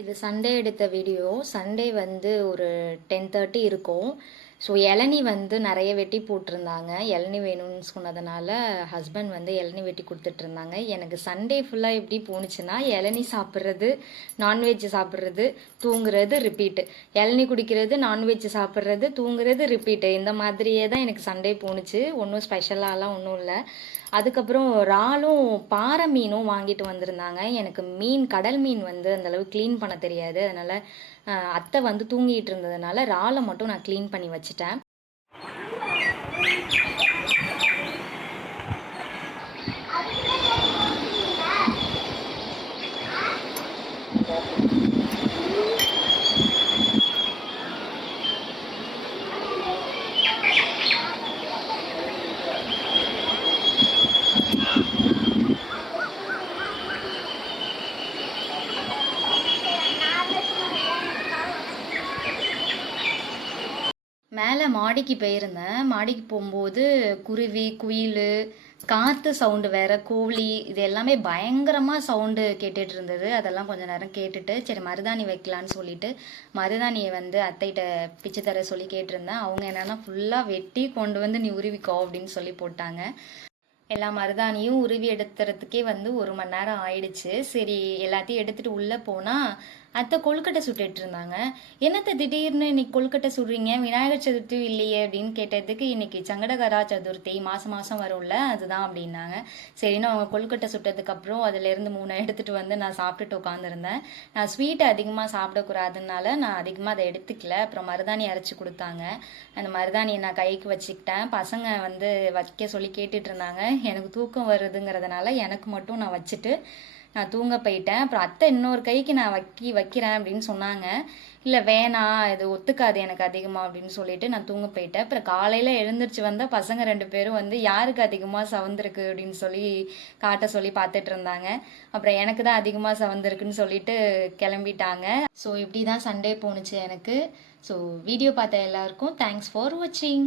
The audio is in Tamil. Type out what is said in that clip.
இது சண்டே எடுத்த வீடியோ. சண்டே வந்து ஒரு 10:30 இருக்கும். ஸோ இளநீ வந்து நிறைய வெட்டி போட்டிருந்தாங்க. இளநீ வேணும்னு சொன்னதுனால ஹஸ்பண்ட் வந்து இளநீ வெட்டி கொடுத்துட்ருந்தாங்க. எனக்கு சண்டே ஃபுல்லாக எப்படி போணுச்சுன்னா, இளநீ சாப்பிட்றது, நான்வெஜ் சாப்பிட்றது, தூங்குறது, ரிப்பீட்டு. இளநீ குடிக்கிறது, நான்வெஜ் சாப்பிட்றது, தூங்குறது, ரிப்பீட்டு. இந்த மாதிரியே தான் எனக்கு சண்டே போணுச்சு. ஒன்றும் ஸ்பெஷலாலாம் ஒன்றும் இல்லை. அதுக்கப்புறம் இறாலும் பாறை மீனும் வாங்கிட்டு வந்திருந்தாங்க. எனக்கு மீன், கடல் மீன் வந்து அந்தளவு க்ளீன் பண்ண தெரியாது. அதனால் அத்தை வந்து தூங்கிட்டு இருந்ததுனால இறாலை மட்டும் நான் க்ளீன் பண்ணி வச்சுட்டேன். மேலே மாடிக்கு போயிருந்தேன். மாடிக்கு போகும்போது குருவி, குயில், காற்று சவுண்டு வேறு, கோழி, இது எல்லாமே பயங்கரமாக சவுண்டு கேட்டுட்டு இருந்தது. அதெல்லாம் கொஞ்சம் நேரம் கேட்டுட்டு சரி மருதாணி வைக்கலான்னு சொல்லிட்டு மருதாணியை வந்து அத்தைகிட்ட பிச்சு தர சொல்லி கேட்டிருந்தேன். அவங்க என்னென்னா ஃபுல்லாக வெட்டி கொண்டு வந்து நீ உருவிக்கோ அப்படின்னு சொல்லி போட்டாங்க. எல்லா மருதாணியும் உருவி எடுத்துறதுக்கே வந்து 1 மணி நேரம் ஆயிடுச்சு. சரி எல்லாத்தையும் எடுத்துகிட்டு உள்ளே போனால் அத்தை கொழுக்கட்டை சுட்டுட்டு இருந்தாங்க. என்னத்தை திடீர்னு இன்னைக்கு கொழுக்கட்டை சுடுறீங்க, விநாயகர் சதுர்த்தியும் இல்லையே அப்படின்னு கேட்டதுக்கு இன்னைக்கு சங்கடகரா சதுர்த்தி மாதம் மாதம் வரும்ல அதுதான் அப்படின்னாங்க. சரின்னு அவங்க கொழுக்கட்டை சுட்டதுக்கப்புறம் அதுலேருந்து 3 எடுத்துகிட்டு வந்து நான் சாப்பிட்டுட்டு உட்காந்துருந்தேன். நான் ஸ்வீட்டை அதிகமாக சாப்பிடக்கூடாதுனால நான் அதிகமாக அதை எடுத்துக்கல. அப்புறம் மருதாணி அரைச்சி கொடுத்தாங்க. அந்த மருதாணியை நான் கைக்கு வச்சுக்கிட்டேன். பசங்க வந்து வைக்க சொல்லி கேட்டுட்டு இருந்தாங்க. எனக்கு தூக்கம் வருதுங்கிறதுனால எனக்கு மட்டும் நான் வச்சுட்டு நான் தூங்க போயிட்டேன். அப்புறம் அத்தை இன்னொரு கைக்கு நான் வைக்கிறேன் அப்படின்னு சொன்னாங்க. இல்லை வேணாம், இது ஒத்துக்காது எனக்கு அதிகமாக அப்படின்னு சொல்லிட்டு நான் தூங்க போயிட்டேன். அப்புறம் காலையில் எழுந்திரிச்சு வந்தால் பசங்க 2 பேரும் வந்து யாருக்கு அதிகமாக சவந்திருக்கு அப்படின்னு சொல்லி காட்ட சொல்லி பார்த்துட்டு இருந்தாங்க. அப்புறம் எனக்கு தான் அதிகமாக சவந்திருக்குன்னு சொல்லிட்டு கிளம்பிட்டாங்க. ஸோ இப்படி தான் சண்டே போணுச்சு எனக்கு. ஸோ வீடியோ பார்த்த எல்லாருக்கும் தேங்க்ஸ் ஃபார் வாட்சிங்.